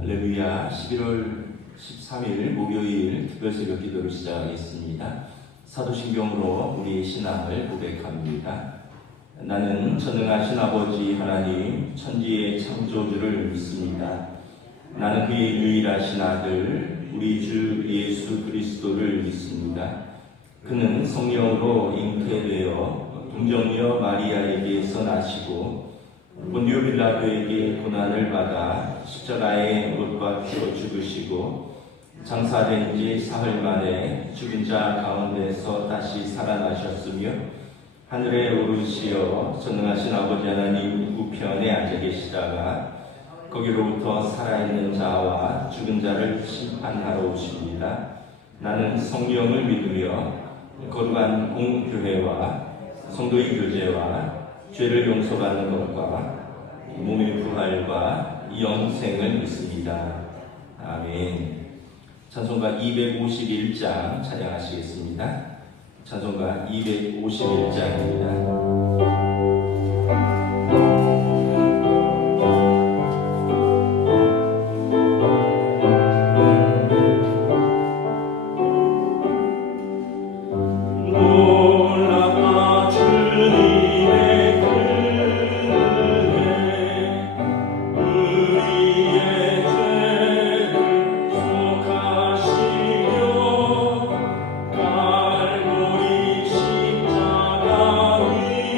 할렐루야. 11월 13일 목요일 특별 새벽 기도를 시작하겠습니다. 사도신경으로 우리의 신앙을 고백합니다. 나는 전능하신 아버지 하나님 천지의 창조주를 믿습니다. 나는 그의 유일하신 아들 우리 주 예수 그리스도를 믿습니다. 그는 성령으로 잉태되어 동정녀 마리아에게서 나시고 본디오 빌라도에게 고난을 받아 십자가에 못 박혀 죽으시고 장사된 지 사흘 만에 죽은 자 가운데서 다시 살아나셨으며 하늘에 오르시어 전능하신 아버지 하나님 우편에 앉아 계시다가 거기로부터 살아있는 자와 죽은 자를 심판하러 오십니다. 나는 성령을 믿으며 거룩한 공교회와 성도의 교제와 죄를 용서받는 것과 몸의 부활과 영생을 믿습니다. 아멘. 찬송가 251장 찬양하시겠습니다. 찬송가 251장입니다. 갈보리 십자가 위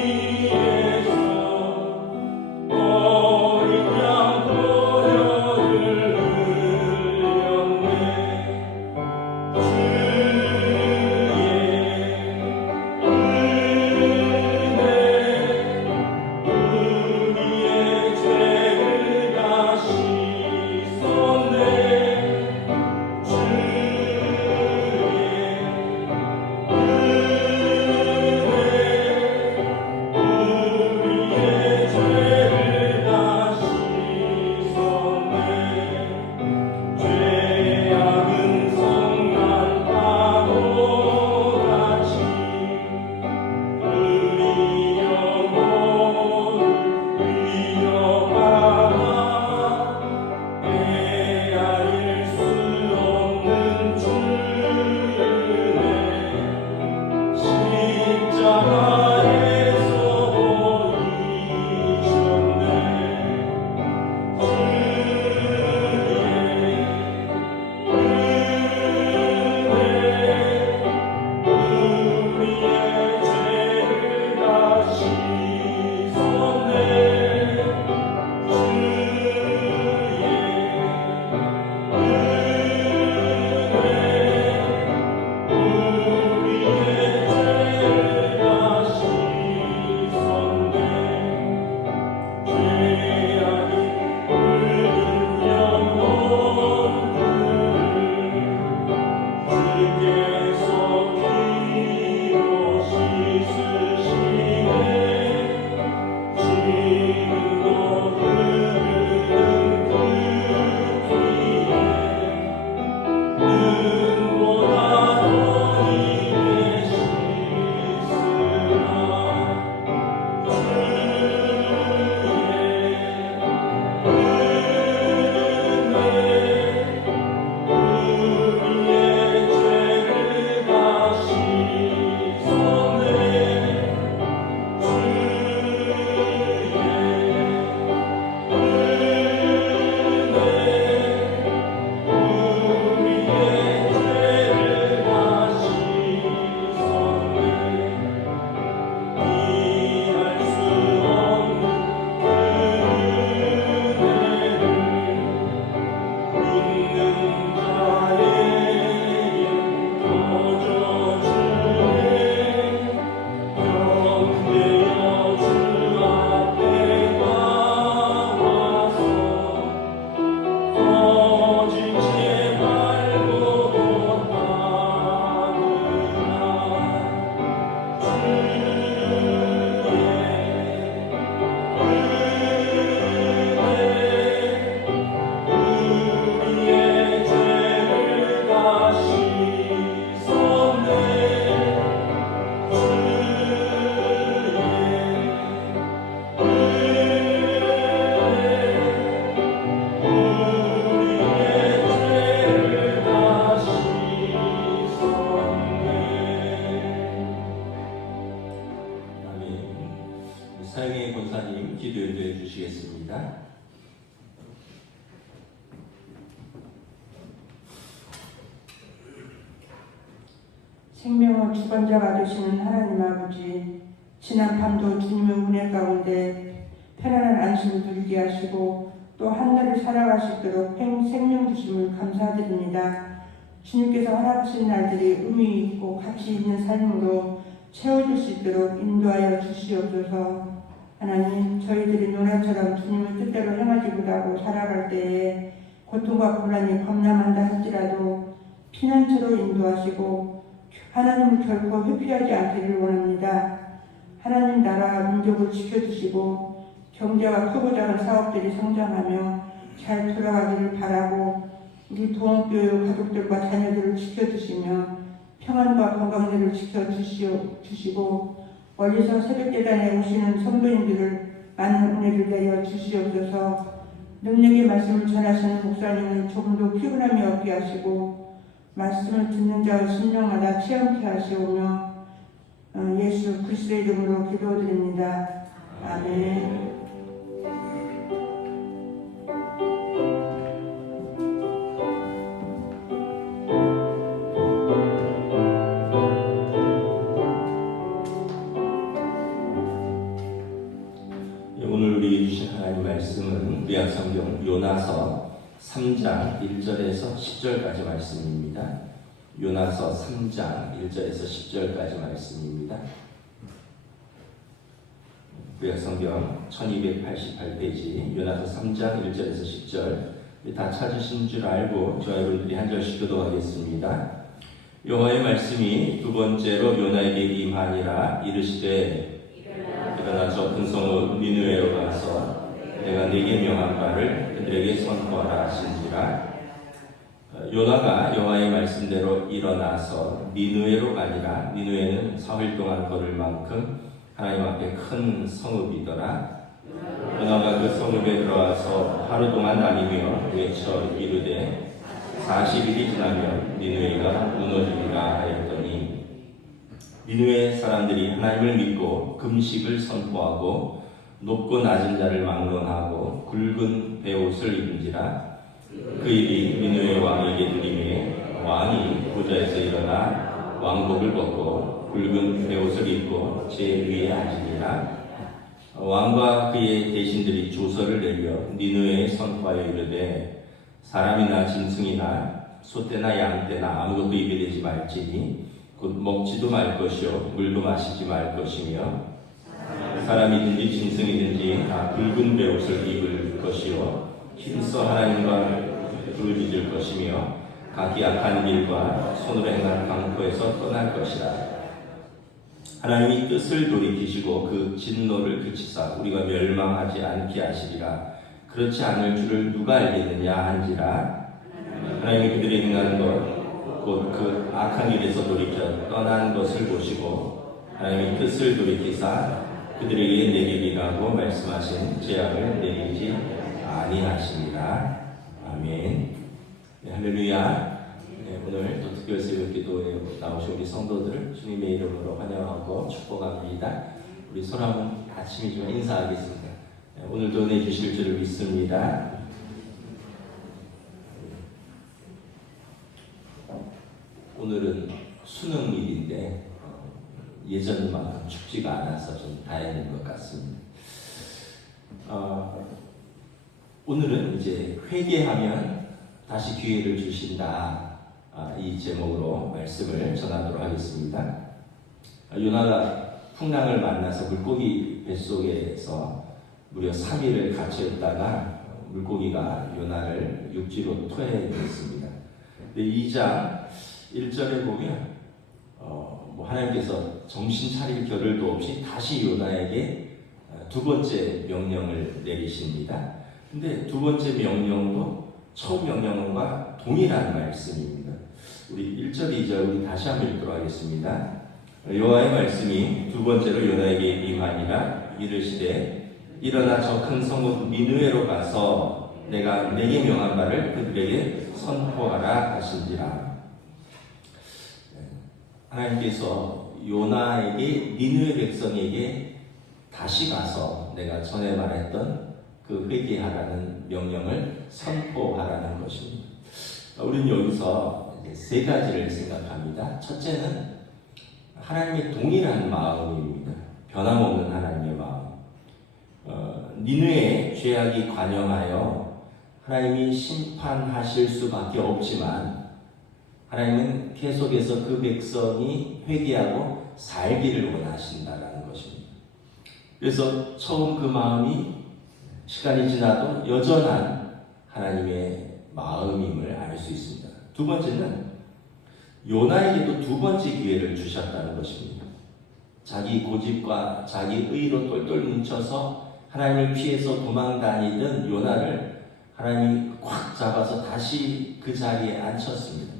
생명을 주관자가 되시는 하나님 아버지, 지난 밤도 주님의 은혜 가운데 편안한 안심을 누리게 하시고 또 한날을 살아갈 수 있도록 생명 주심을 감사드립니다. 주님께서 허락하신 날들이 의미 있고 가치 있는 삶으로 채워줄 수 있도록 인도하여 주시옵소서. 하나님, 저희들이 요나처럼 주님의 뜻대로 행하지 못하고 살아갈 때에 고통과 고난이 범람한다 할지라도 피난처로 인도하시고 하나님을 결코 회피하지 않기를 원합니다. 하나님 나라 민족을 지켜주시고 경제와 크고 작은 사업들이 성장하며 잘 돌아가기를 바라고 우리 동업교육 가족들과 자녀들을 지켜주시며 평안과 건강들을 지켜주시고 멀리서 새벽예단에 오시는 성도님들을 많은 은혜를 내려 주시옵소서. 능력의 말씀을 전하시는 목사님을 조금도 피곤함이 없게 하시고 말씀을 듣는 자의 심령마다 체험케 하시오며 예수 그리스도의 이름으로 기도드립니다. 아멘. 오늘 우리 주신 하나님 말씀은 구약성경 요나서 3장 1절에서 10절까지 말씀입니다. 요나서 3장 1절에서 10절까지 말씀입니다. 구약성경 1288페이지 요나서 3장 1절에서 10절 다 찾으신 줄 알고 저와 여러분들이 한 절씩 교도하겠습니다. 여호와의 말씀이 두 번째로 요나에게 임하니라. 이르시되 일어나 저 큰 성읍 니느웨로 가서 내가 네게 명한 바를 그들에게 선포하라 하신지라. 요나가 여호와의 말씀대로 일어나서 니느웨로 가니라. 니느웨는 사흘 동안 걸을 만큼 하나님 앞에 큰 성읍이더라. 요나가 그 성읍에 들어와서 하루 동안 다니며 외쳐 이르되 40일이 지나면 니느웨가 무너지리라 하였더니 니느웨 사람들이 하나님을 믿고 금식을 선포하고 높고 낮은 자를 막론하고 굵은 베옷을 입은지라. 그 일이 니느웨 왕에게 들림에 왕이 보좌에서 일어나 왕복을 벗고 굵은 베옷을 입고 제 위에 앉으니라. 왕과 그의 대신들이 조서를 내려 니느웨에 선포하여 이르되 사람이나 짐승이나 소떼나 양떼나 아무것도 입에 대지 말지니 곧 먹지도 말 것이요 물도 마시지 말 것이며 사람이든지 짐승이든지 다 굵은 베옷을 입을 것이요 힘써 하나님과 부르짖을 것이며 각기 악한 일과 손으로 행한 강포에서 떠날 것이라. 하나님이 뜻을 돌이키시고 그 진노를 그치사 우리가 멸망하지 않게 하시리라. 그렇지 않을 줄을 누가 알겠느냐 한지라. 하나님이 그들의 행하는 것 곧 그 악한 일에서 돌이켜 떠난 것을 보시고 하나님의 뜻을 돌이키사 그들에게 내리리라고 말씀하신 재앙을 내리지 아니하시니라. 아멘. 네, 할렐루야. 네, 오늘 또 특별 새벽 기도에 나오신 우리 성도들을 주님의 이름으로 환영하고 축복합니다. 우리 서로 한번 아침이지만 인사하겠습니다. 네, 오늘도 은혜 주실 줄을 믿습니다. 오늘은 수능일인데 예전만큼 춥지가 않아서 좀 다행인 것 같습니다. 오늘은 이제 회개하면 다시 기회를 주신다, 이 제목으로 말씀을 전하도록 하겠습니다. 요나가 풍랑을 만나서 물고기 뱃속에서 무려 3일을 갇혀 있다가 물고기가 요나를 육지로 토해냈습니다. 2장 1절에 보면 하나님께서 정신 차릴 겨를도 없이 다시 요나에게 두 번째 명령을 내리십니다. 근데 두 번째 명령도 처음 명령과 동일한 말씀입니다. 우리 1절, 2절 우리 다시 한번 읽도록 하겠습니다. 여호와의 말씀이 두 번째로 요나에게 임하니라. 이르시되 일어나 저 큰 성읍 니느웨로 가서 내가 내게 명한 바를 그들에게 선포하라 하신지라. 하나님께서 요나에게 니느웨 백성에게 다시 가서 내가 전에 말했던 그 회개하라는 명령을 선포하라는 것입니다. 우리는 여기서 세 가지를 생각합니다. 첫째는 하나님의 동일한 마음입니다. 변함없는 하나님의 마음. 니느웨의 죄악이 관영하여 하나님이 심판하실 수밖에 없지만 하나님은 계속해서 그 백성이 회개하고 살기를 원하신다라는 것입니다. 그래서 처음 그 마음이 시간이 지나도 여전한 하나님의 마음임을 알 수 있습니다. 두 번째는 요나에게도 두 번째 기회를 주셨다는 것입니다. 자기 고집과 자기 의로 똘똘 뭉쳐서 하나님을 피해서 도망 다니던 요나를 하나님이 꽉 잡아서 다시 그 자리에 앉혔습니다.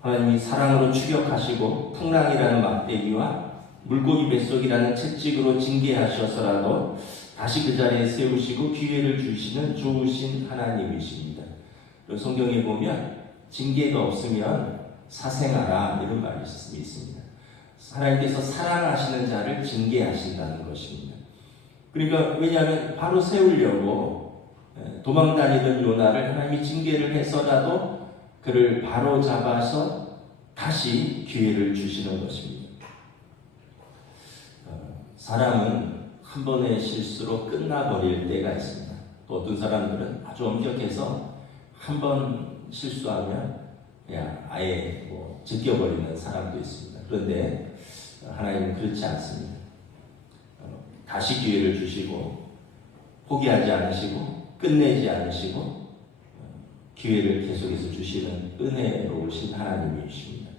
하나님이 사랑으로 추격하시고 풍랑이라는 막대기와 물고기 뱃속이라는 채찍으로 징계하셔서라도 다시 그 자리에 세우시고 기회를 주시는 좋으신 하나님이십니다. 성경에 보면 징계가 없으면 사생하라 이런 말씀이 있습니다. 하나님께서 사랑하시는 자를 징계하신다는 것입니다. 그러니까 왜냐하면 바로 세우려고 도망다니던 요나를 하나님이 징계를 해서라도 그를 바로 잡아서 다시 기회를 주시는 것입니다. 사람은 한 번의 실수로 끝나버릴 때가 있습니다. 또 어떤 사람들은 아주 엄격해서 한 번 실수하면 그냥 아예 제껴버리는 사람도 있습니다. 그런데 하나님은 그렇지 않습니다. 다시 기회를 주시고 포기하지 않으시고 끝내지 않으시고 기회를 계속해서 주시는 은혜로우신 하나님이십니다.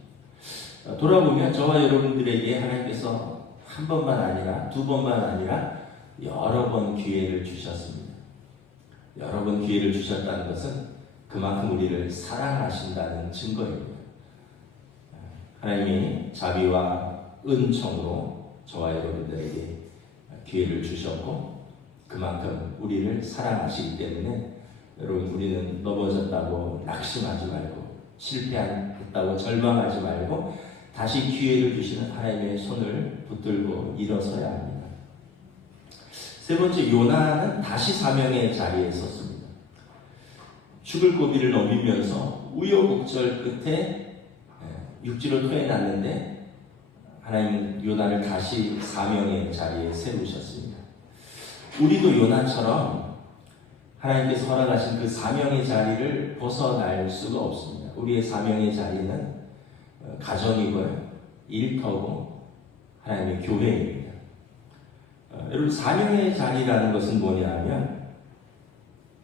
돌아보면 저와 여러분들에게 하나님께서 한 번만 아니라 두 번만 아니라 여러 번 기회를 주셨습니다. 여러 번 기회를 주셨다는 것은 그만큼 우리를 사랑하신다는 증거입니다. 하나님이 자비와 은총으로 저와 여러분들에게 기회를 주셨고 그만큼 우리를 사랑하시기 때문에 여러분 우리는 넘어졌다고 낙심하지 말고 실패했다고 절망하지 말고 다시 기회를 주시는 하나님의 손을 붙들고 일어서야 합니다. 세 번째, 요나는 다시 사명의 자리에 섰습니다. 죽을 고비를 넘기면서 우여곡절 끝에 육지로 토해놨는데 하나님은 요나를 다시 사명의 자리에 세우셨습니다. 우리도 요나처럼 하나님께서 허락하신 그 사명의 자리를 벗어날 수가 없습니다. 우리의 사명의 자리는 가정이고요, 일터고 하나님의 교회입니다. 여러분, 사명의 자리라는 것은 뭐냐면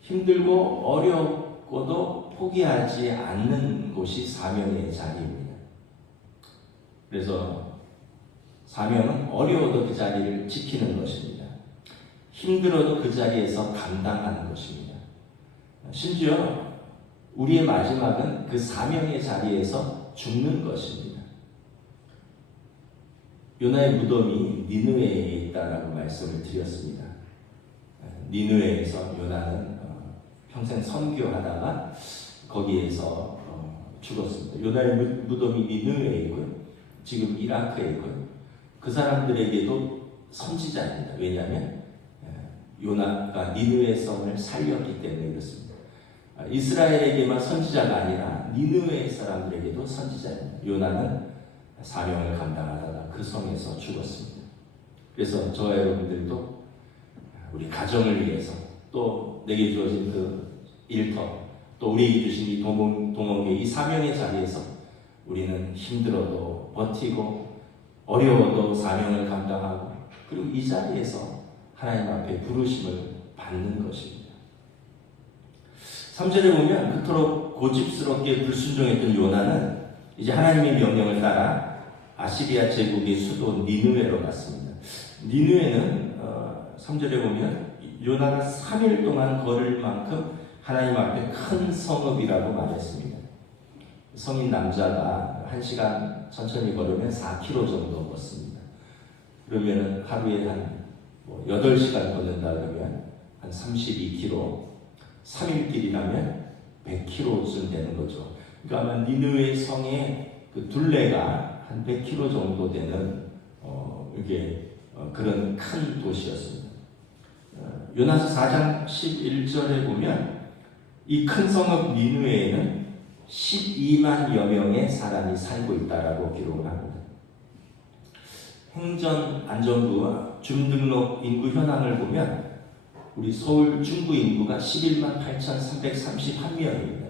힘들고 어렵고도 포기하지 않는 곳이 사명의 자리입니다. 그래서 사명은 어려워도 그 자리를 지키는 것입니다. 힘들어도 그 자리에서 감당하는 것입니다. 심지어 우리의 마지막은 그 사명의 자리에서 죽는 것입니다. 요나의 무덤이 니느웨에 있다라고 말씀을 드렸습니다. 니느웨에서 요나는 평생 선교하다가 거기에서 죽었습니다. 요나의 무덤이 니느웨에 있고요. 지금 이라크에 있고요. 그 사람들에게도 선지자입니다. 왜냐하면 요나가 니느웨 성을 살렸기 때문에 그렇습니다. 이스라엘에게만 선지자가 아니라 니느웨 사람들에게도 선지자입니다. 요나는 사명을 감당하다가 그 성에서 죽었습니다. 그래서 저와 여러분들도 우리 가정을 위해서 또 내게 주어진 그 일터 또 우리에게 주신 이 동원계 이 사명의 자리에서 우리는 힘들어도 버티고 어려워도 사명을 감당하고 그리고 이 자리에서 하나님 앞에 부르심을 받는 것입니다. 3절에 보면 그토록 고집스럽게 불순종했던 요나는 이제 하나님의 명령을 따라 아시리아 제국의 수도 니느웨로 갔습니다. 니느웨는 3절에 보면 요나가 3일 동안 걸을 만큼 하나님 앞에 큰 성읍이라고 말했습니다. 성인 남자가 1시간 천천히 걸으면 4km 정도 걷습니다. 그러면 하루에 한 8시간 걷는다 그러면 한 32km, 3일길이라면 100km쯤 되는 거죠. 그러니까 아마 니느웨 성의 그 둘레가 한 100km 정도 되는 그런 큰 도시였습니다. 요나서 4장 11절에 보면 이 큰 성읍 니느웨에는 12만여 명의 사람이 살고 있다라고 기록을 합니다. 행정안전부 주민등록 인구 현황을 보면 우리 서울 중구 인구가 11만 8,331명입니다.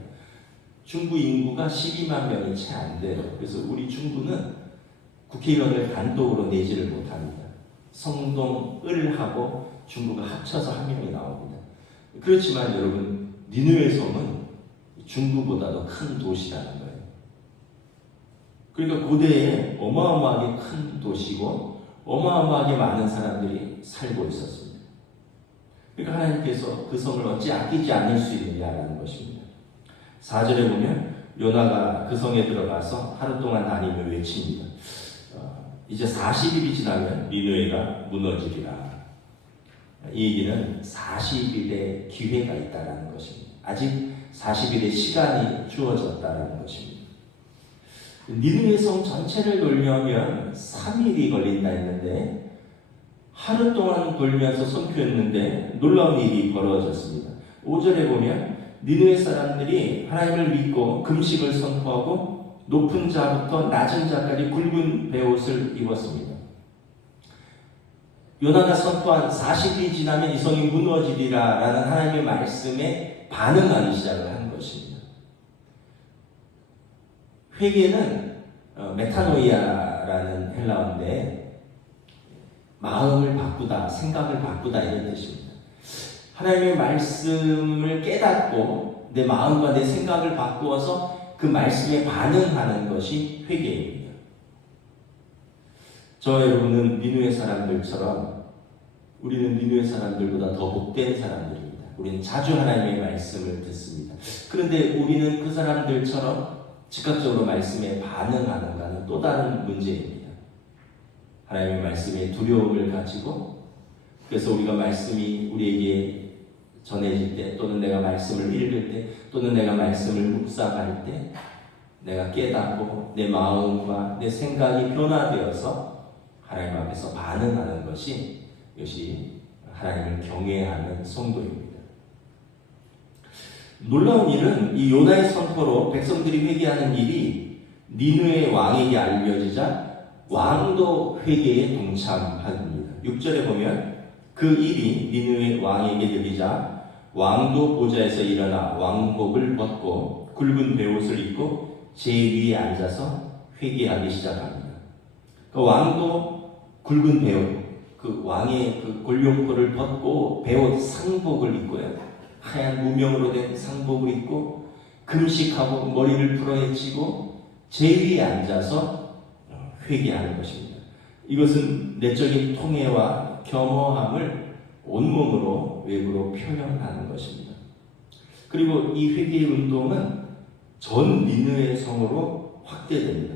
중구 인구가 12만 명이 채 안 돼요. 그래서 우리 중구는 국회의원을 단독으로 내지를 못합니다. 성동을하고 중구가 합쳐서 한 명이 나옵니다. 그렇지만 여러분, 니느웨 섬은 중구보다도 큰 도시라는 거예요. 그러니까 고대에 어마어마하게 큰 도시고 어마어마하게 많은 사람들이 살고 있었습니다. 그러니까 하나님께서 그 성을 어찌 아끼지 않을 수 있느냐라는 것입니다. 4절에 보면 요나가 그 성에 들어가서 하루 동안 다니며 외칩니다. 이제 40일이 지나면 니느웨가 무너지리라. 이 얘기는 40일의 기회가 있다는 것입니다. 아직 40일의 시간이 주어졌다는 것입니다. 니느웨 성 전체를 돌려면 3일이 걸린다 했는데 하루 동안 돌면서 선포했는데 놀라운 일이 벌어졌습니다. 5절에 보면 니느웨 사람들이 하나님을 믿고 금식을 선포하고 높은 자부터 낮은 자까지 굵은 베옷을 입었습니다. 요나가 선포한 40일이 지나면 이 성이 무너지리라 라는 하나님의 말씀에 반응하기 시작을 한 것입니다. 회개는 메타노이아라는 헬라어인데 마음을 바꾸다, 생각을 바꾸다 이런 뜻입니다. 하나님의 말씀을 깨닫고 내 마음과 내 생각을 바꾸어서 그 말씀에 반응하는 것이 회개입니다. 저 여러분은 니느웨 사람들처럼 우리는 니느웨 사람들보다 더 복된 사람들입니다. 우리는 자주 하나님의 말씀을 듣습니다. 그런데 우리는 그 사람들처럼 즉각적으로 말씀에 반응하는가는 또 다른 문제입니다. 하나님의 말씀에 두려움을 가지고 그래서 우리가 말씀이 우리에게 전해질 때 또는 내가 말씀을 읽을 때 또는 내가 말씀을 묵상할 때 내가 깨닫고 내 마음과 내 생각이 변화되어서 하나님 앞에서 반응하는 것이 이것이 하나님을 경외하는 성도입니다. 놀라운 일은 이 요나의 선포로 백성들이 회개하는 일이 니느웨 왕에게 알려지자 왕도 회개에 동참합니다. 6절에 보면 그 일이 니느웨 왕에게 들리자 왕도 보좌에서 일어나 왕복을 벗고 굵은 베옷을 입고 제 위에 앉아서 회개하기 시작합니다. 그 왕도 굵은 베옷, 그 왕의 그 골룡포를 벗고 베옷 상복을 입고요. 하얀 무명으로 된 상복을 입고 금식하고 머리를 풀어헤치고 제 위에 앉아서 회개하는 것입니다. 이것은 내적인 통해와 겸허함을 온몸으로 외부로 표현하는 것입니다. 그리고 이 회개의 운동은 전 니느웨 성으로 확대됩니다.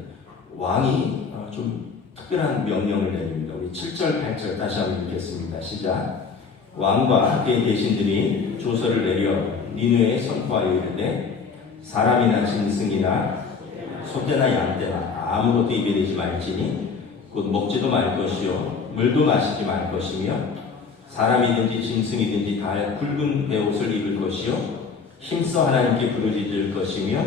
왕이 좀 특별한 명령을 내립니다. 우리 7절, 8절 다시 한번 읽겠습니다. 시작. 왕과 그의 대신들이 조서를 내려 니느웨에 선포하여 이르되 사람이나 짐승이나 소떼나 양떼나 아무것도 입에 대지 말지니 곧 먹지도 말 것이요 물도 마시지 말 것이며 사람이든지 짐승이든지 다 굵은 베옷을 입을 것이요 힘써 하나님께 부르짖을 것이며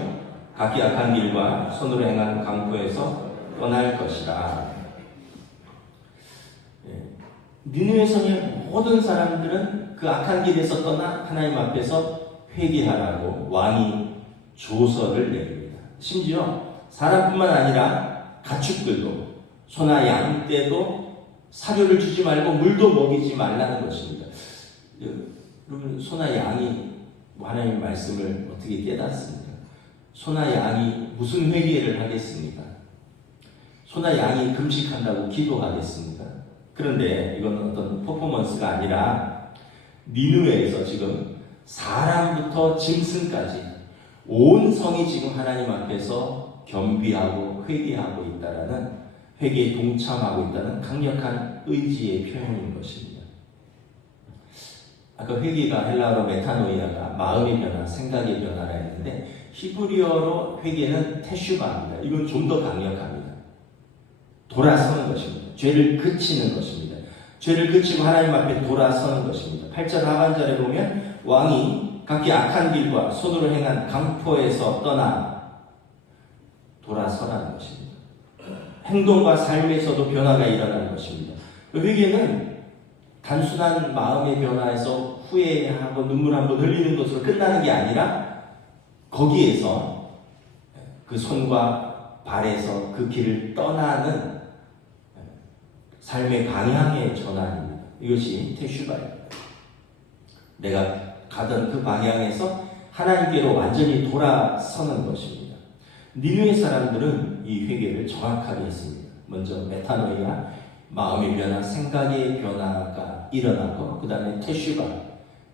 각기 악한 길과 손으로 행한 강포에서 떠날 것이라. 니느웨 성의 모든 사람들은 그 악한 길에서 떠나 하나님 앞에서 회개하라고 왕이 조서를 내립니다. 심지어 사람뿐만 아니라 가축들도 소나 양떼도 사료를 주지 말고 물도 먹이지 말라는 것입니다. 여러분, 소나 양이 하나님의 말씀을 어떻게 깨닫습니까? 소나 양이 무슨 회개를 하겠습니까? 소나 양이 금식한다고 기도하겠습니까? 그런데 이건 어떤 퍼포먼스가 아니라 니느웨에서 지금 사람부터 짐승까지 온 성이 지금 하나님 앞에서 겸비하고 회개하고 있다라는 회개에 동참하고 있다는 강력한 의지의 표현인 것입니다. 아까 회개가 헬라어로 메타노이아가 마음의 변화, 생각의 변화라 했는데 히브리어로 회개는 테슈바입니다. 이건 좀 더 강력합니다. 돌아서는 것입니다. 죄를 그치는 것입니다. 죄를 그치고 하나님 앞에 돌아서는 것입니다. 8절 하반절에 보면 왕이 각기 악한 길과 손으로 행한 강포에서 떠나 돌아서라는 것입니다. 행동과 삶에서도 변화가 일어나는 것입니다. 회개는 단순한 마음의 변화에서 후회하고 눈물 한번 흘리는 것으로 끝나는 게 아니라 거기에서 그 손과 발에서 그 길을 떠나는 삶의 방향의 전환입니다. 이것이 테슈바입니다. 내가 가던 그 방향에서 하나님께로 완전히 돌아서는 것입니다. 니느웨 사람들은 이 회개를 정확하게 했습니다. 먼저 메타노이아, 마음의 변화, 생각의 변화가 일어나고 그 다음에 테슈바,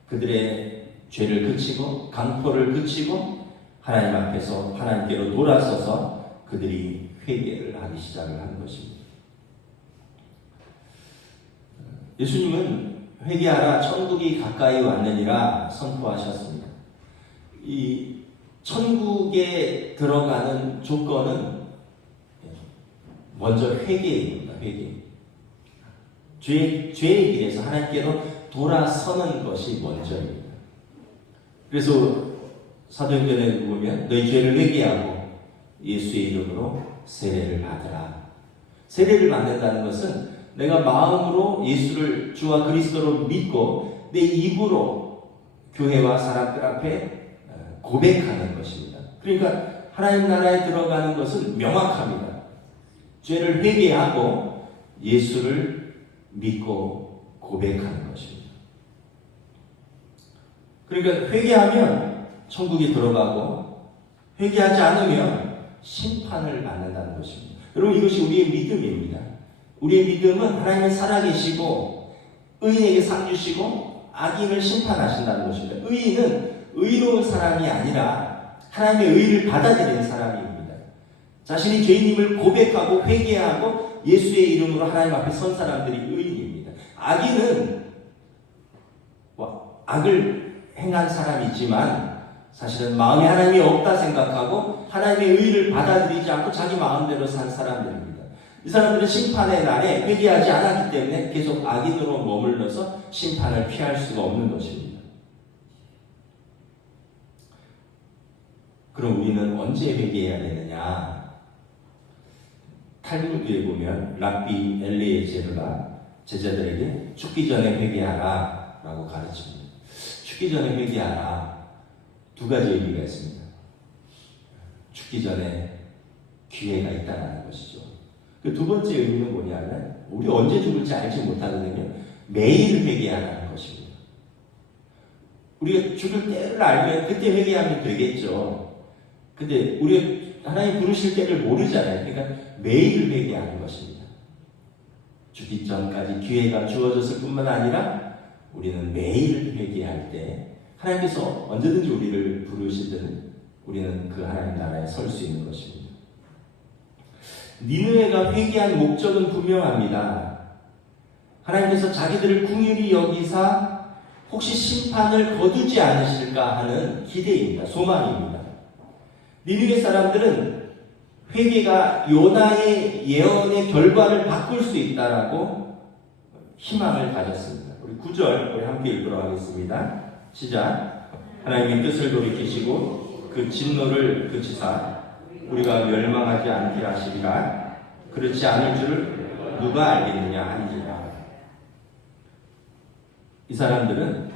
그들의 죄를 그치고 강포를 그치고 하나님 앞에서 하나님께로 돌아서서 그들이 회개를 하기 시작을 한 것입니다. 예수님은 회개하라 천국이 가까이 왔느니라 선포하셨습니다. 이 천국에 들어가는 조건은 먼저 회개입니다. 회개. 죄의 길에서 하나님께로 돌아서는 것이 먼저입니다. 그래서 사도행전에 보면 너희 죄를 회개하고 예수의 이름으로 세례를 받으라. 세례를 받는다는 것은 내가 마음으로 예수를 주와 그리스도로 믿고 내 입으로 교회와 사람들 앞에 고백하는 것입니다. 그러니까 하나님 나라에 들어가는 것은 명확합니다. 죄를 회개하고 예수를 믿고 고백하는 것입니다. 그러니까 회개하면 천국에 들어가고 회개하지 않으면 심판을 받는다는 것입니다. 여러분 이것이 우리의 믿음입니다. 우리의 믿음은 하나님은 살아계시고 의인에게 상 주시고 악인을 심판하신다는 것입니다. 의인은 의로운 사람이 아니라 하나님의 의를 받아들이는 사람입니다. 자신이 죄인임을 고백하고 회개하고 예수의 이름으로 하나님 앞에 선 사람들이 의인입니다. 악인은 악을 행한 사람이지만 사실은 마음에 하나님이 없다 생각하고 하나님의 의를 받아들이지 않고 자기 마음대로 산 사람들입니다. 이 사람들은 심판의 날에 회개하지 않았기 때문에 계속 악인으로 머물러서 심판을 피할 수가 없는 것입니다. 그럼 우리는 언제 회개해야 되느냐? 탈무드에 보면 랍비 엘리에제르가 제자들에게 죽기 전에 회개하라 라고 가르칩니다. 죽기 전에 회개하라. 두 가지 의미가 있습니다. 죽기 전에 기회가 있다는 것이죠. 그 두 번째 의미는 뭐냐면 우리 언제 죽을지 알지 못하거든요. 매일 회개하라는 것입니다. 우리가 죽을 때를 알면 그때 회개하면 되겠죠. 근데 우리가 하나님 부르실 때를 모르잖아요. 그러니까 매일 회개하는 것입니다. 죽기 전까지 기회가 주어졌을 뿐만 아니라 우리는 매일 회개할 때 하나님께서 언제든지 우리를 부르시든 우리는 그 하나님 나라에 설 수 있는 것입니다. 니느웨가 회개한 목적은 분명합니다. 하나님께서 자기들을 긍휼히 여기사 혹시 심판을 거두지 않으실까 하는 기대입니다. 소망입니다. 니느웨 사람들은 회개가 요나의 예언의 결과를 바꿀 수 있다라고 희망을 가졌습니다. 우리 9절 우리 함께 읽도록 하겠습니다. 시작. 하나님의 뜻을 돌이키시고 그 진노를 그치사 우리가 멸망하지 않게 하시리라. 그렇지 않을 줄을 누가 알겠느냐 하니라. 이 사람들은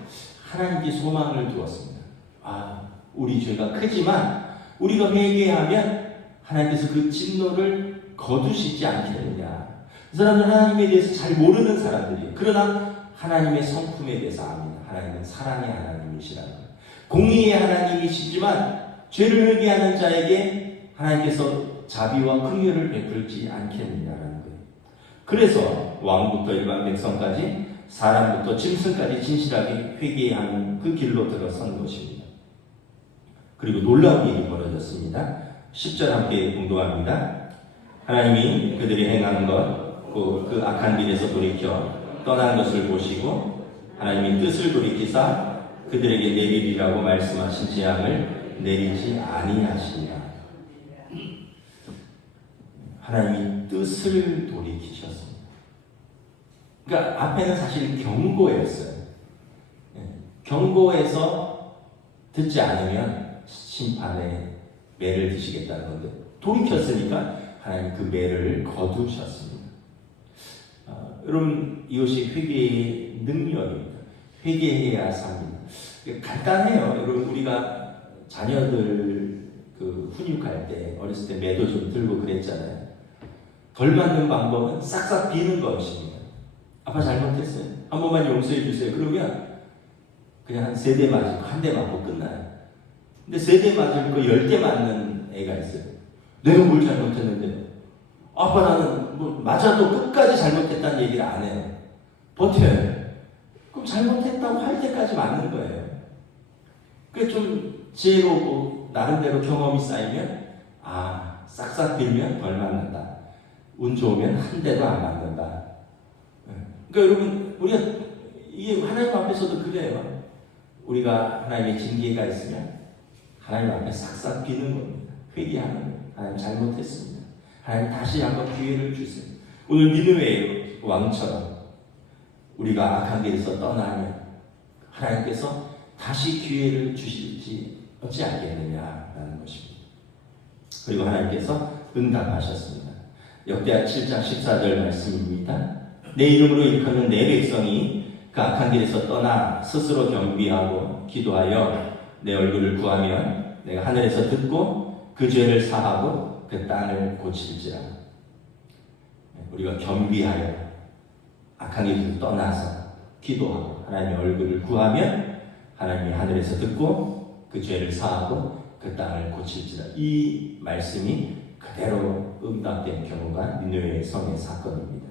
하나님께 소망을 두었습니다. 우리 죄가 크지만 우리가 회개하면 하나님께서 그 진노를 거두시지 않겠느냐. 이 사람들은 하나님에 대해서 잘 모르는 사람들이에요. 그러나 하나님의 성품에 대해서 압니다. 하나님은 사랑의 하나님이시라는 거예요. 공의의 하나님이시지만 죄를 회개하는 자에게 하나님께서 자비와 긍휼을 베풀지 않겠느냐라는 거예요. 그래서 왕부터 일반 백성까지 사람부터 짐승까지 진실하게 회개하는 그 길로 들어선 것입니다. 그리고 놀라운 일이 벌어졌습니다. 10절 함께 공독합니다. 하나님이 그들이 행한 것, 그 악한 길에서 돌이켜 떠난 것을 보시고 하나님이 뜻을 돌이키사 그들에게 내리리라고 말씀하신 재앙을 내리지 아니하시니라. 하나님이 뜻을 돌이키셨습니다. 그러니까 앞에는 사실 경고였어요. 경고해서 듣지 않으면 심판에 매를 드시겠다는 건데 돌이켰으니까 하나님 그 매를 거두셨습니다. 여러분, 이것이 회개의 능력입니다. 회개해야 삽니다. 간단해요. 여러분, 우리가 자녀들 그 훈육할 때 어렸을 때 매도 좀 들고 그랬잖아요. 덜 맞는 방법은 싹싹 비는 것입니다. 아빠 잘못했어요. 한 번만 용서해 주세요. 그러면 그냥 한 3대 맞고 1대 맞고 끝나요. 근데 3대 맞을 거 10대 맞는 애가 있어요. 내가 뭘 잘못했는데 아빠 나는 뭐 맞아도 끝까지 잘못했다는 얘기를 안 해요. 버텨요. 그럼 잘못했다고 할 때까지 맞는 거예요. 그게 좀 지혜롭고 나름대로 경험이 쌓이면 싹싹 빌면 덜 맞는다. 운 좋으면 한 대도 안 맞는다. 그러니까 여러분, 우리가 이게 하나님 앞에서도 그래요. 우리가 하나님의 징계가 있으면 하나님 앞에 싹싹 비는 겁니다. 회개하는 거예요. 하나님 잘못했습니다. 하나님 다시 한번 기회를 주세요. 오늘 니느웨의 왕처럼 우리가 악한 길에서 떠나면 하나님께서 다시 기회를 주실지 어찌 알겠느냐라는 것입니다. 그리고 하나님께서 응답하셨습니다. 역대하 7장 14절 말씀입니다. 내 이름으로 일컫는 내 백성이 그 악한 길에서 떠나 스스로 겸비하고 기도하여 내 얼굴을 구하면 내가 하늘에서 듣고 그 죄를 사하고 그 땅을 고칠지라. 우리가 겸비하여 악한 길에서 떠나서 기도하고 하나님의 얼굴을 구하면 하나님이 하늘에서 듣고 그 죄를 사하고 그 땅을 고칠지라. 이 말씀이 그대로 응답된 경우가 니느웨의 성의 사건입니다.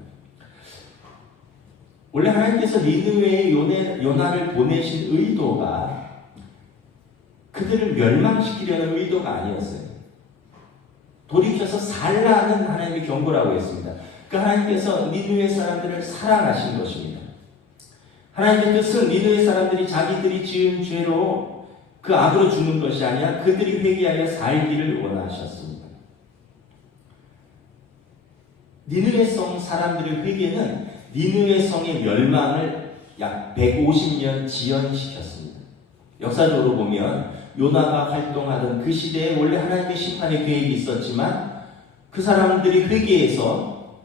원래 하나님께서 니느웨의 요나를 보내신 의도가 그들을 멸망시키려는 의도가 아니었어요. 돌이켜서 살라는 하나님의 경고라고 했습니다. 그 하나님께서 니느웨 사람들을 사랑하신 것입니다. 하나님의 뜻은 니느웨 사람들이 자기들이 지은 죄로 그 악으로 죽는 것이 아니라 그들이 회개하여 살기를 원하셨습니다. 니느웨 성 사람들의 회개는 니느웨 성의 멸망을 약 150년 지연시켰습니다. 역사적으로 보면 요나가 활동하던 그 시대에 원래 하나님의 심판의 계획이 있었지만 그 사람들이 회개해서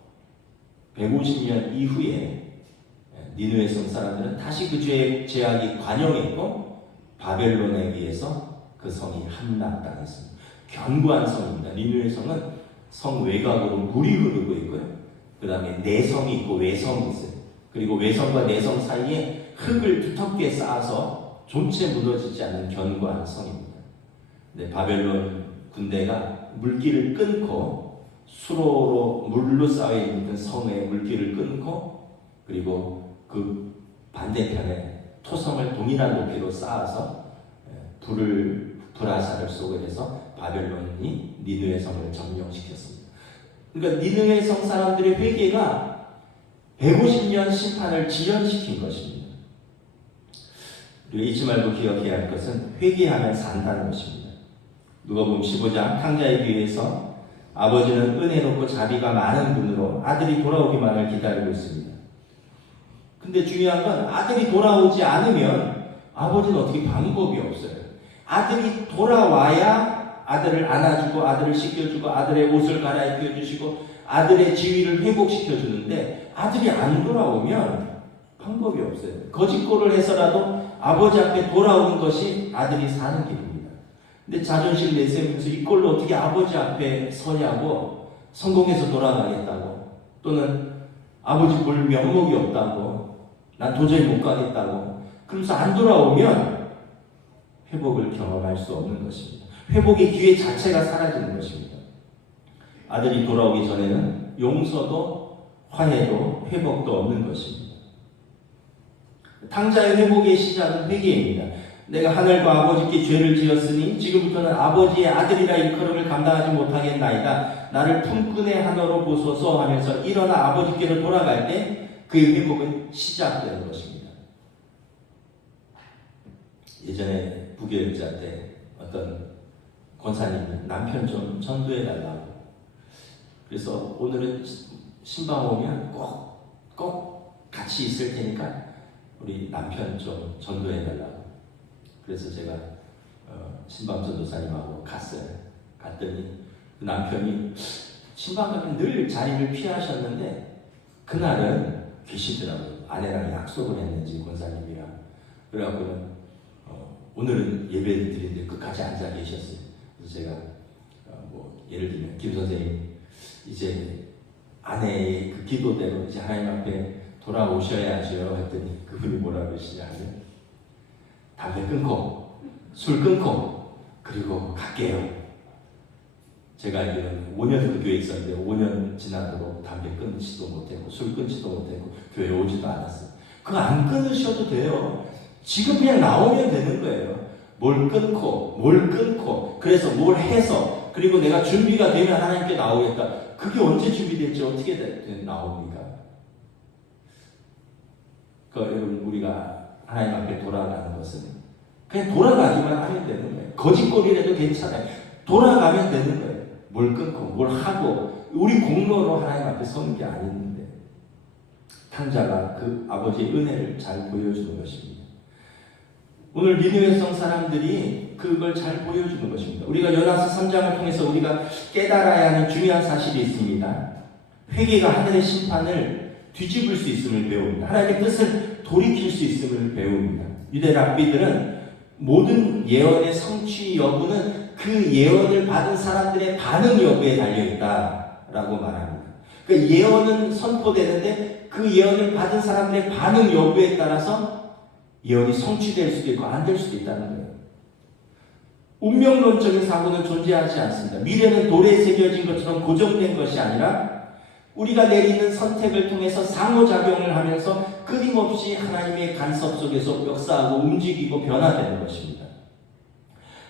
150년 이후에 니느웨 성 사람들은 다시 그 죄악이 관영했고 바벨론에 의해서 그 성이 함락당했습니다. 견고한 성입니다. 니느웨 성은 성 외곽으로 물이 흐르고 있고요. 그 다음에 내성이 있고 외성이 있어요. 그리고 외성과 내성 사이에 흙을 두텁게 쌓아서 존체 무너지지 않는 견고한 성입니다. 근데 바벨론 군대가 물길을 끊고 수로로 물로 쌓여있는 그 성의 물길을 끊고 그리고 그 반대편에 토성을 동일한 높이로 쌓아서 불화살을 쏘게 돼서 바벨론이 니느웨 성을 점령시켰습니다. 그러니까 니느웨 성 사람들의 회개가 150년 심판을 지연시킨 것입니다. 우리가 잊지 말고 기억해야 할 것은 회개하면 산다는 것입니다. 누가복음 15장 탕자의 귀에서 아버지는 은혜 높고 자비가 많은 분으로 아들이 돌아오기만을 기다리고 있습니다. 근데 중요한 건 아들이 돌아오지 않으면 아버지는 어떻게 방법이 없어요. 아들이 돌아와야 아들을 안아주고 아들을 씻겨주고 아들의 옷을 갈아입혀 주시고 아들의 지위를 회복시켜 주는데 아들이 안 돌아오면 방법이 없어요. 거짓골을 해서라도 아버지 앞에 돌아오는 것이 아들이 사는 길입니다. 근데 자존심 내세우면서 이 꼴로 어떻게 아버지 앞에 서냐고 성공해서 돌아가겠다고 또는 아버지 볼 면목이 없다고 난 도저히 못 가겠다고 그러면서 안 돌아오면 회복을 경험할 수 없는 것입니다. 회복의 기회 자체가 사라지는 것입니다. 아들이 돌아오기 전에는 용서도 화해도 회복도 없는 것입니다. 탕자의 회복의 시작은 회개입니다. 내가 하늘과 아버지께 죄를 지었으니 지금부터는 아버지의 아들이라 일컬음을 감당하지 못하겠나이다. 나를 품꾼의 하나로 보소서 하면서 일어나 아버지께로 돌아갈 때 그의 회복은 시작되는 것입니다. 예전에 부교육자 때 어떤 권사님이 남편 좀 전도해달라고 그래서 오늘은 신방 오면 꼭 같이 있을 테니까 우리 남편 좀 전도해달라고 그래서 제가 신방 전도사님하고 갔어요. 갔더니 그 남편이 신방 가면 늘 자리를 피하셨는데 그날은 계시더라고요. 아내랑 약속을 했는지 권사님이랑. 그래갖고는 오늘은 예배를 드리는데 끝까지 앉아 계셨어요. 그래서 제가 뭐 예를 들면 김 선생님 이제 아내의 그 기도대로 이제 하나님 앞에 돌아오셔야죠 했더니 그분이 뭐라 그러시냐 하면 담배 끊고 술 끊고 그리고 갈게요. 제가 알기로는 5년 그 교회에 있었는데 5년 지나도록 담배 끊지도 못했고 술 끊지도 못했고 교회에 오지도 않았어요. 그거 안 끊으셔도 돼요. 지금 그냥 나오면 되는 거예요. 뭘 끊고 그래서 뭘 해서 그리고 내가 준비가 되면 하나님께 나오겠다. 그게 언제 준비됐지 어떻게 나옵니까? 여러분 우리가 하나님 앞에 돌아가는 것은 그냥 돌아가기만 하면 되는 거예요. 거짓거리라도 괜찮아요. 돌아가면 되는 거예요. 뭘 끊고 뭘 하고 우리 공로로 하나님 앞에 서는 게 아닌데 탕자가 그 아버지의 은혜를 잘 보여주는 것입니다. 오늘 니느웨 성 사람들이 그걸 잘 보여주는 것입니다. 우리가 요나서 3장을 통해서 우리가 깨달아야 하는 중요한 사실이 있습니다. 회개가 하늘의 심판을 뒤집을 수 있음을 배웁니다. 하나님의 뜻을 돌이킬 수 있음을 배웁니다. 유대 랍비들은 모든 예언의 성취 여부는 그 예언을 받은 사람들의 반응 여부에 달려있다라고 말합니다. 그러니까 예언은 선포되는데 그 예언을 받은 사람들의 반응 여부에 따라서 예언이 성취될 수도 있고 안 될 수도 있다는 거예요. 운명론적인 사고는 존재하지 않습니다. 미래는 돌에 새겨진 것처럼 고정된 것이 아니라 우리가 내리는 선택을 통해서 상호작용을 하면서 끊임없이 하나님의 간섭 속에서 역사하고 움직이고 변화되는 것입니다.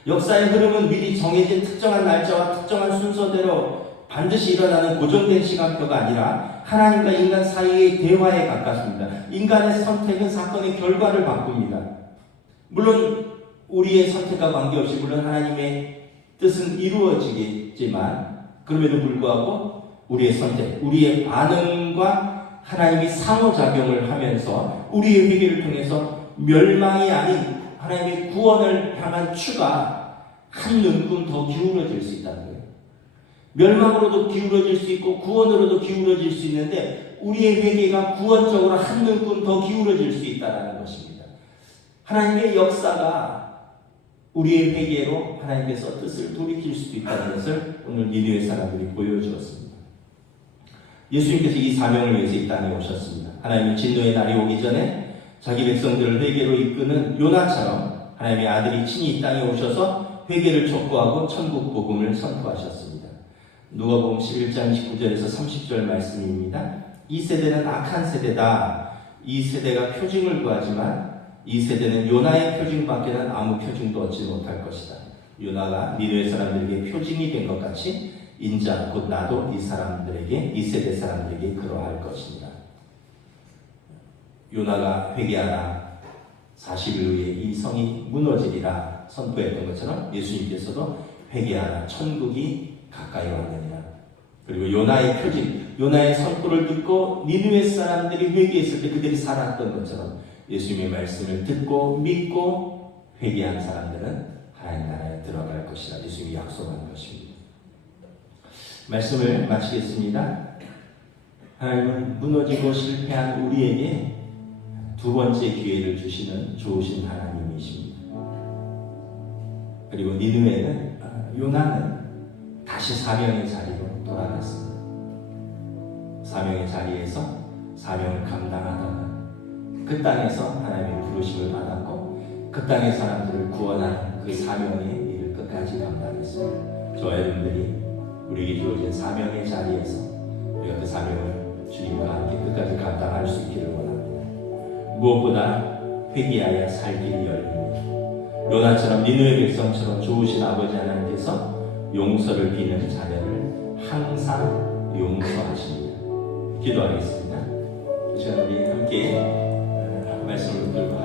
역사의 흐름은 미리 정해진 특정한 날짜와 특정한 순서대로 반드시 일어나는 고정된 시간표가 아니라 하나님과 인간 사이의 대화에 가깝습니다. 인간의 선택은 사건의 결과를 바꿉니다. 물론 우리의 선택과 관계없이 물론 하나님의 뜻은 이루어지겠지만 그럼에도 불구하고 우리의 선택, 우리의 반응과 하나님이 상호작용을 하면서 우리의 회개를 통해서 멸망이 아닌 하나님의 구원을 향한 추가 한 눈금 더 기울어질 수 있다는 거예요. 멸망으로도 기울어질 수 있고 구원으로도 기울어질 수 있는데 우리의 회개가 구원적으로 한 눈금 더 기울어질 수 있다는 것입니다. 하나님의 역사가 우리의 회개로 하나님께서 뜻을 돌이킬 수도 있다는 것을 오늘 니느웨 사람들이 보여주었습니다. 예수님께서 이 사명을 위해서 이 땅에 오셨습니다. 하나님은 진노의 날이 오기 전에 자기 백성들을 회개로 이끄는 요나처럼 하나님의 아들이 친히 이 땅에 오셔서 회개를 촉구하고 천국 복음을 선포하셨습니다. 누가복음 11장 29절에서 30절 말씀입니다. 이 세대는 악한 세대다. 이 세대가 표징을 구하지만 이 세대는 요나의 표징밖에는 아무 표징도 얻지 못할 것이다. 요나가 니느웨 사람들에게 표징이 된 것 같이 인자 곧 나도 이 사람들에게 이 세대 사람들에게 그러할 것입니다. 요나가 회개하라 40일 후에 이 성이 무너지리라 선포했던 것처럼 예수님께서도 회개하라 천국이 가까이 왔느니라. 그리고 요나의 표징, 요나의 선포를 듣고 니느웨 사람들이 회개했을 때 그들이 살았던 것처럼 예수님의 말씀을 듣고 믿고 회개한 사람들은 하나님 나라에 들어갈 것이라 예수님이 약속한 것입니다. 말씀을 마치겠습니다. 하나님은 무너지고 실패한 우리에게 두 번째 기회를 주시는 좋으신 하나님이십니다. 그리고 니느웨는 요나는 다시 사명의 자리로 돌아갔습니다. 사명의 자리에서 사명을 감당하다가 그 땅에서 하나님의 부르심을 받았고 그 땅의 사람들을 구원하는 그 사명의 일을 끝까지 감당했습니다. 저와 여러분들이 우리에게 주어진 사명의 자리에서 우리가 그 사명을 주님과 함께 끝까지 감당할 수 있기를 원합니다. 무엇보다 회개하여 살 길이 열립니다. 요나처럼 니느웨 백성처럼 좋으신 아버지 하나님께서 용서를 비는 자녀를 항상 용서하십니다. 기도하겠습니다. 이 시간 우리 함께 말씀을 들고